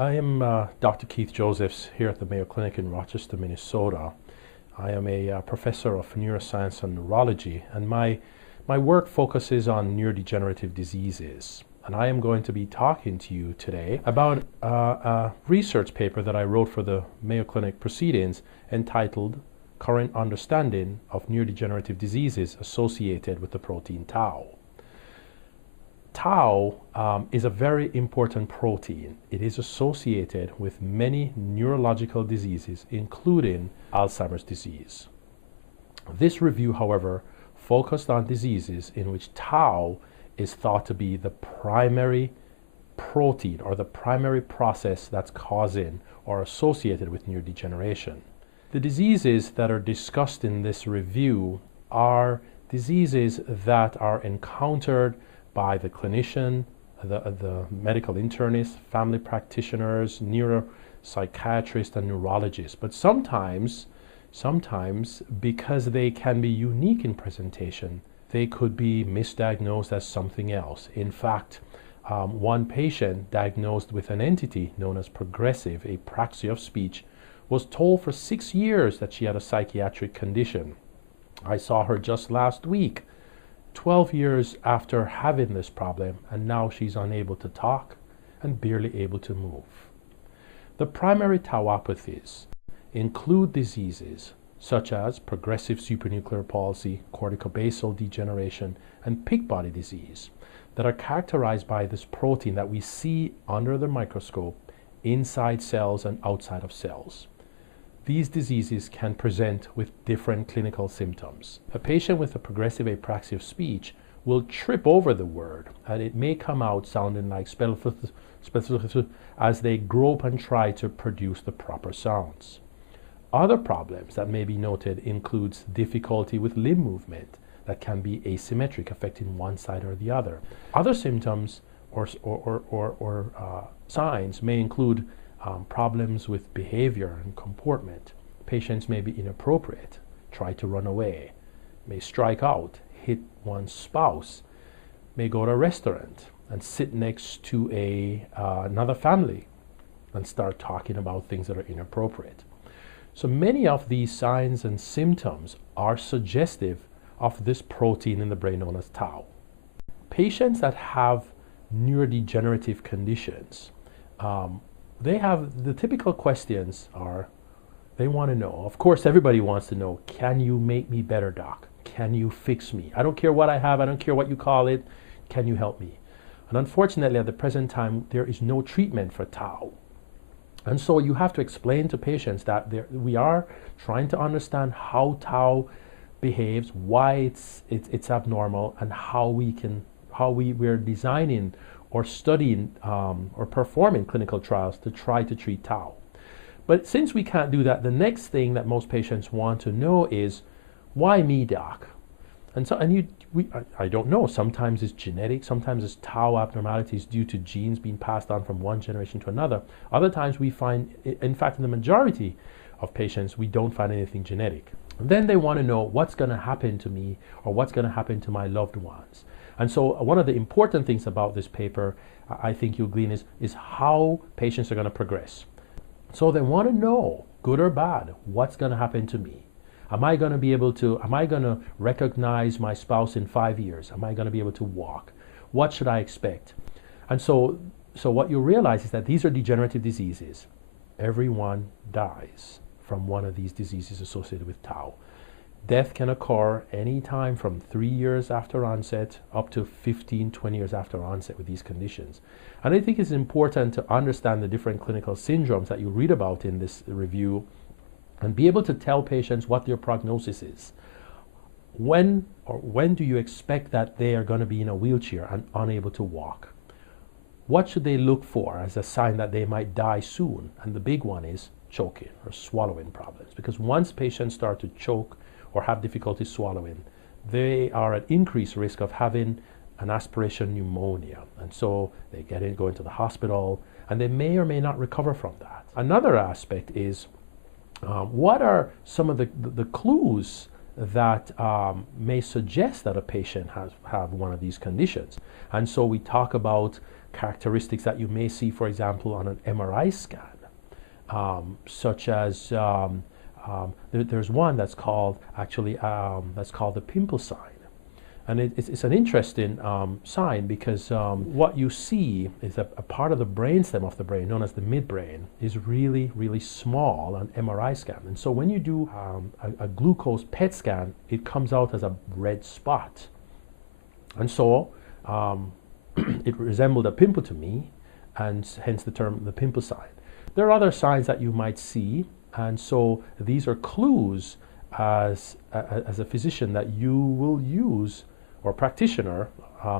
I am Dr. Keith Josephs here at the Mayo Clinic in Rochester, Minnesota. I am a professor of neuroscience and neurology, and my work focuses on neurodegenerative diseases. And I am going to be talking to you today about a research paper that I wrote for the Mayo Clinic Proceedings entitled Current Understanding of Neurodegenerative Diseases Associated with the Protein Tau. Tau is a very important protein. It is associated with many neurological diseases, including Alzheimer's disease. This review, however, focused on diseases in which tau is thought to be the primary protein or the primary process that's causing or associated with neurodegeneration. The diseases that are discussed in this review are diseases that are encountered by the clinician, the medical internist, family practitioners, neuropsychiatrists, and neurologists. But sometimes, because they can be unique in presentation, they could be misdiagnosed as something else. In fact, one patient diagnosed with an entity known as progressive apraxia of speech was told for 6 years that she had a psychiatric condition. I saw her just last week, 12 years after having this problem, and now she's unable to talk and barely able to move. The primary tauopathies include diseases such as progressive supranuclear palsy, corticobasal degeneration, and pig body disease that are characterized by this protein that we see under the microscope inside cells and outside of cells. These diseases can present with different clinical symptoms. A patient with a progressive apraxia of speech will trip over the word, and it may come out sounding like as they grope and try to produce the proper sounds. Other problems that may be noted includes difficulty with limb movement that can be asymmetric, affecting one side or the other. Other symptoms or signs may include problems with behavior and comportment. Patients may be inappropriate, try to run away, may strike out, hit one's spouse, may go to a restaurant and sit next to another family and start talking about things that are inappropriate. So many of these signs and symptoms are suggestive of this protein in the brain known as tau. Patients that have neurodegenerative conditions, they have the typical questions are, they want to know, of course everybody wants to know, can you make me better, doc? Can you fix me? I don't care what I have, I don't care what you call it, can you help me? And unfortunately at the present time there is no treatment for tau. And so you have to explain to patients that we are trying to understand how tau behaves, why it's abnormal, and how we're designing or studying or performing clinical trials to try to treat tau. But since we can't do that, the next thing that most patients want to know is, why me, doc? I don't know, sometimes it's genetic, sometimes it's tau abnormalities due to genes being passed on from one generation to another. Other times we find, in fact in the majority of patients, we don't find anything genetic. And then they want to know what's going to happen to me or what's going to happen to my loved ones. And so one of the important things about this paper, I think you'll glean, is how patients are going to progress. So they want to know, good or bad, what's going to happen to me. Am I going to recognize my spouse in 5 years? Am I going to be able to walk? What should I expect? And so what you realize is that these are degenerative diseases. Everyone dies from one of these diseases associated with tau. Death can occur anytime from 3 years after onset up to 15, 20 years after onset with these conditions. And I think it's important to understand the different clinical syndromes that you read about in this review and be able to tell patients what their prognosis is. When do you expect that they are going to be in a wheelchair and unable to walk? What should they look for as a sign that they might die soon? And the big one is choking or swallowing problems. Because once patients start to choke or have difficulty swallowing, they are at increased risk of having an aspiration pneumonia. And so they go into the hospital, and they may or may not recover from that. Another aspect is, what are some of the clues that may suggest that a patient have one of these conditions? And so we talk about characteristics that you may see, for example, on an MRI scan, such as there's one that's called the pimple sign. And it's an interesting sign because what you see is a part of the brainstem of the brain, known as the midbrain, is really, really small on MRI scan. And so when you do a glucose PET scan, it comes out as a red spot. And so it resembled a pimple to me, and hence the term the pimple sign. There are other signs that you might see, and so these are clues as a physician that you will use, or practitioner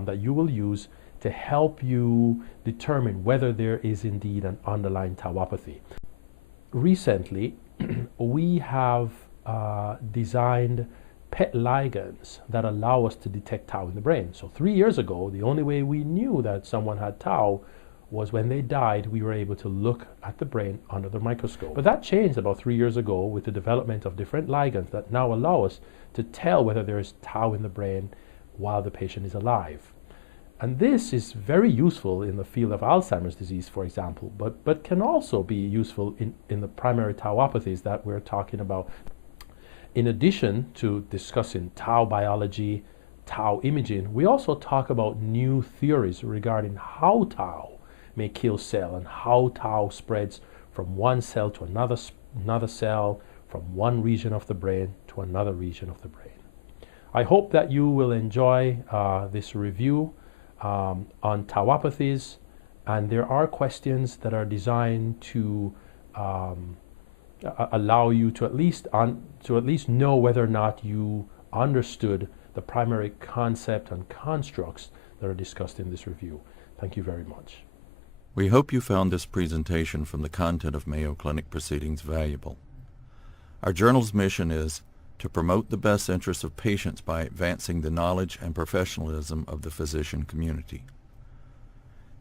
that you will use to help you determine whether there is indeed an underlying tauopathy. Recently, we have designed PET ligands that allow us to detect tau in the brain. So 3 years ago, the only way we knew that someone had tau was when they died, we were able to look at the brain under the microscope. But that changed about 3 years ago with the development of different ligands that now allow us to tell whether there is tau in the brain while the patient is alive. And this is very useful in the field of Alzheimer's disease, for example, but can also be useful in the primary tauopathies that we're talking about. In addition to discussing tau biology, tau imaging, we also talk about new theories regarding how tau may kill cell and how tau spreads from one cell to another cell, from one region of the brain to another region of the brain. I hope that you will enjoy this review on tauopathies, and there are questions that are designed to allow you to at least know whether or not you understood the primary concept and constructs that are discussed in this review. Thank you very much. We hope you found this presentation from the content of Mayo Clinic Proceedings valuable. Our journal's mission is to promote the best interests of patients by advancing the knowledge and professionalism of the physician community.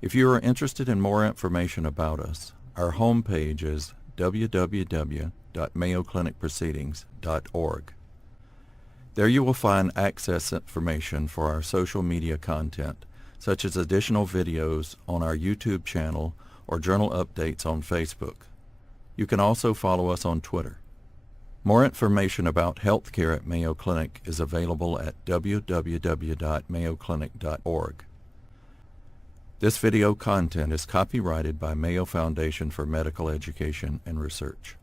If you are interested in more information about us, our homepage is www.mayoclinicproceedings.org. There you will find access information for our social media content, such as additional videos on our YouTube channel or journal updates on Facebook. You can also follow us on Twitter. More information about healthcare at Mayo Clinic is available at www.mayoclinic.org. This video content is copyrighted by Mayo Foundation for Medical Education and Research.